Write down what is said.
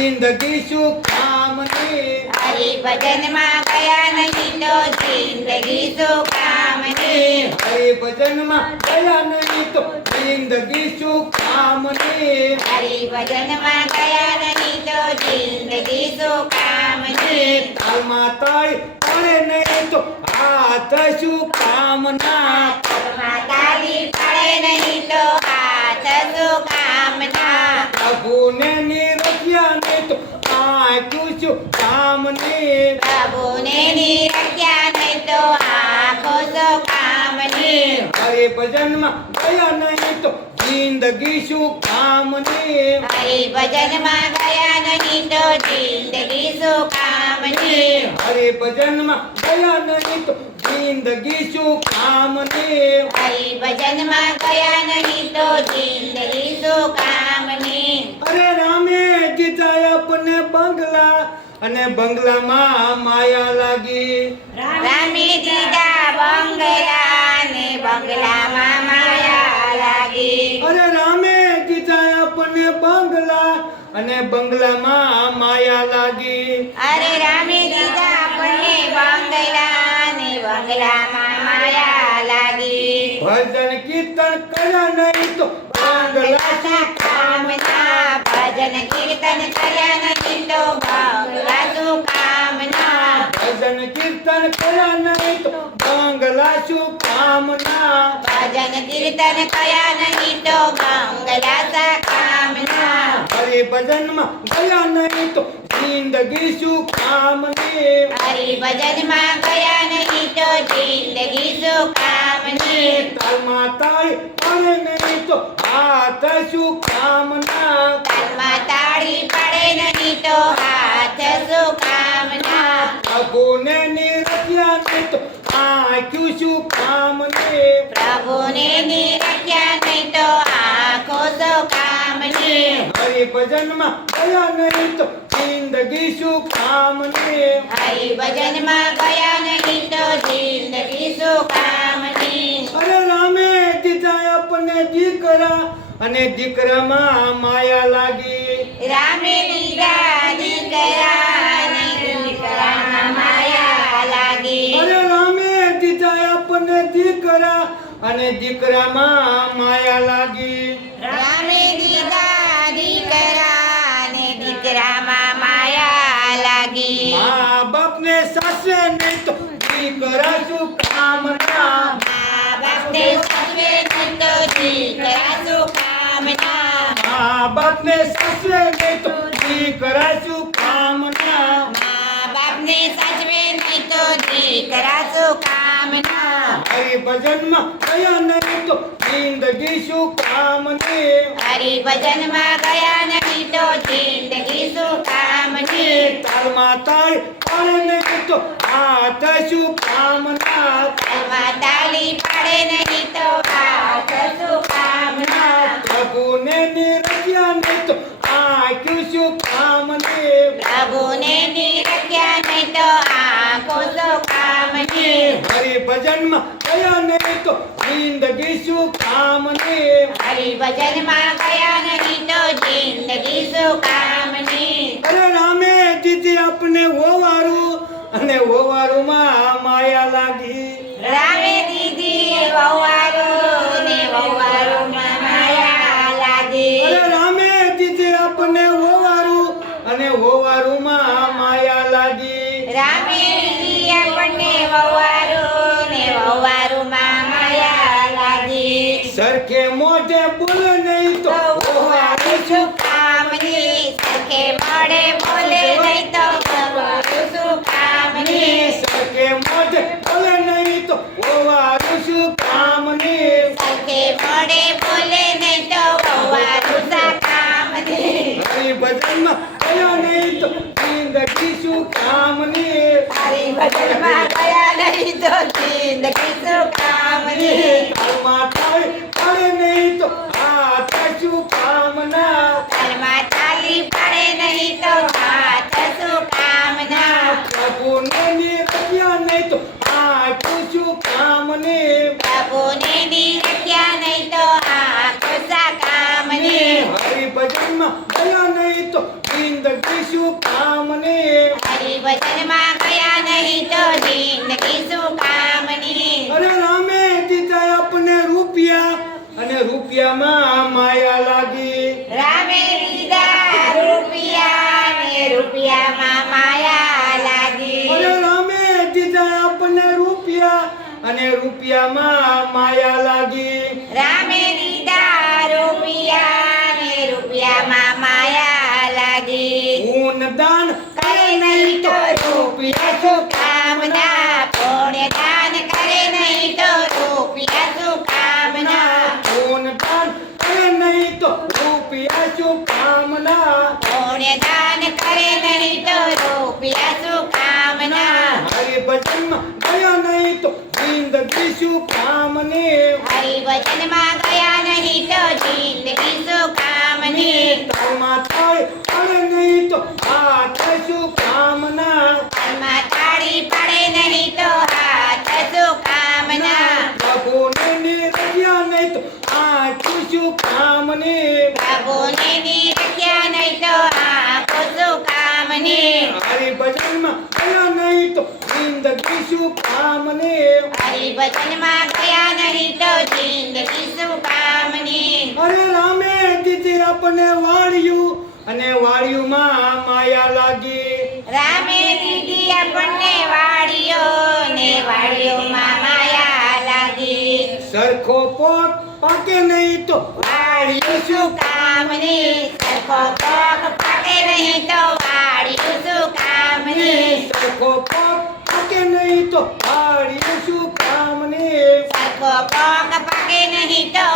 જિંદગી શું કામની. હરિભજનમાં ગયા નહીં તો જિંદગી શું કામની. હરિભજનમાં ગયા નહીં તો જિંદગી શું કામની. હરિભજનમાં ગયા નહીં તો જિંદગી શું કામની. તાલમાં તાળી પડે નહીં તો હાથ શું કામના. તાલમાં તાળી પડે નહીં તો હાથ શું કામના. પ્રભુને નિરખ્યા નહીં તો આંખું શું કામની. પ્રભુને નિરખ્યા નહીં તો આંખો શું કામની. હરિભજનમાં ગયા નહીં તો જિંદગી શું કામની. હરિભજનમાં ગયા નહીં તો જિંદગી શું કામની. હરિભજનમાં ગયા નહીં તો જિંદગી શું કામની. હરિભજનમાં ગયા નહીં તો જિંદગી શું કામની. અરે રામે દીધા આપને બંગલા અને બંગલામાં માયા લાગી. રામે દીધા બંગલા ને બંગલામાં માયા લાગી. અરે રામે દીધા આપને બંગલા અને બંગલામાં માયા લાગી. અરે રામે દીધા આપણને બંગલા ને બંગલામાં માયા લાગી. ભજન કીર્તન કર્યા નહીં તો બંગલા શું કામના. ભજન કીર્તન કર્યા નહીં તો બંગલા શું કામના. ભજન કીર્તન કર્યા નહીં તો બંગલા શું કામના. ભજન કીર્તન કર્યા નહીં તો બંગલા શા કામના. હરિભજનમાં ગયા નહીં તો જિંદગી શું કામની. હરિભજનમાં ગયા નહીં તો જિંદગી શું કામની. તાલમાં તાળી પડે નહીં તો હાથ શું કામના. તાલમાં તાળી પડે નહીં તો હાથ શું કામના. પ્રભુને નિરખ્યા નહીં તો આંખ્યું શું કામની. પ્રભુને નિરખ્યા નહીં તો આંખો શું કામની. હરિભજનમાં ગયા નહીં તો જિંદગી શું કામની. હરિભજનમાં ગયા નહીં તો જિંદગી શું કામની. અરે રામે દીધા આપને દીકરા અને દીકરામાં માયા લાગી. રામે દીધા દીકરા ને દીકરામાં માયા લાગી. અરે રામે દીધા આપને દીકરા અને દીકરામાં માયા લાગી. રામે દીધા દીકરા ને દીકરામાં માયા લાગી. મા બાપને સાસવે નહીં તો દીકરા શું કામના. મા બાપને સાચવે નહીં તો દીકરા શું કામના. મા બાપને સાસવે નહીં તો દીકરા શું કામના. મા બાપને સાચવે નહીં તો દીકરા શું કામના. હરિભજનમાં ગયા નહીં તો જિંદગી શું કામની. હરિભજનમાં ગયા નહીં તો જિંદગી શું કામની. તાલમાં તાળી પડે નહીં તો હાથ શું કામના. તાલમાં તાળી પાડે નહીં તો હાથ શું કામના. પ્રભુને નિરખ્યા નહીં તો આંખ્યું શું કામની. પ્રભુને નિરખ્યા નહીં તો આંખો શું કામની. હરિભજનમાં ગયા નહીં તો જિંદગી શું કામની. હરિભજનમાં ગયા નહીં તો જિંદગી શું કામની. અરે રામે દીધી આપને ઓવારું અને ઓવારુમાં માયા લાગી. રામે દીધી વહુવારું ને વહુવારુંમાં માયા લાગી. અરે રામે દીધી આપને ઓવારું અને ઓવારુમાં માયા લાગી. રામે દીધી આપણને વહુવારું ને વહુવારુંમાં માયા લાગી. સરખે મોઢે બોલ નહીં તો ઓવારું શું કામની. સરખે મોઢે બોલે નહીં તો વહુવારું શું કામની. સરખે મોઢે બોલ નહીં તો ઓવારું શું કામની. સરખે મોઢે બોલે નહીં તો વહુવારું શા કામની. હરિભજનમાં ગયા નહીં તો જિંદગી શું કામની. હરિભજનમાં ગયા નહીં તો જિંદગી શું કામની. તાલમાં તાળી પડે નહીં તો હાથ શું કામના. તાલમાં તાળી પડે નહીં તો હાથ શું કામના. પ્રભુને નિરખ્યા નહીં તો આંખું શું કામની. પ્રભુને નિરખ્યા નહીં તો આંખો શા કામની. હરિભજનમાં ગયા નહીં તો તો જિંદગી શું કામની હરિભજનમાં ગયા નહીં તો જિંદગી શું કામની અરે રામે દીધા આપને રૂપિયા અને રૂપિયામાં માયા લાગી રામે લીધા રૂપિયા ને રૂપિયામાં માયા લાગી અરે રામે દીધા આપને રૂપિયા અને રૂપિયામાં માયા લાગી રામે લીધા રૂપિયા ને રૂપિયામાં માયા લાગી હું દાન કરે નહીં તો રૂપિયા શું કામના પુણ્ય દાન કરે નહીં તો રૂપિયા શું કામના હું દાન કરે નહીં તો રૂપિયા શું કામના પુણ્ય દાન કરે નહીં તો રૂપિયા શું કામના હરિભજનમાં ગયા નહીં તો જિંદગી શું કામની હરિભજનમાં ગયા નહીં તો જિંદગી શું કામની તાળમાં તાળી પડે નહીં તો હાથ શું કામના ઘરમાં તાળી પડે નહીં તો હાથ શું કામના પ્રભુને નિરખ્યા નહીં તો આંખ શું કામની પ્રભુને નિરખ્યા નહીં તો આંખો શું કામની હરિભજનમાં ગયા નહીં તો જિંદગી શું કામની હરિભજનમાં ગયા નહીં તો જિંદગી શું કામની અરે રામે દીધી આપને વાળ્યું અને વાળ્યુંમાં માયા લાગી રામે દીધી આપણને વાળીઓ ને વાળીઓમાં માયા લાગી સરખો પોટ પાકે નહીં તો વાળ્યું શું કામની સરખો પોક પાકે નહીં તો વાળ્યું શું કામની સરખો પોટ પાકે નહીં તો વાળ્યું શું કામની સરખો પોક પાકે નહીં તો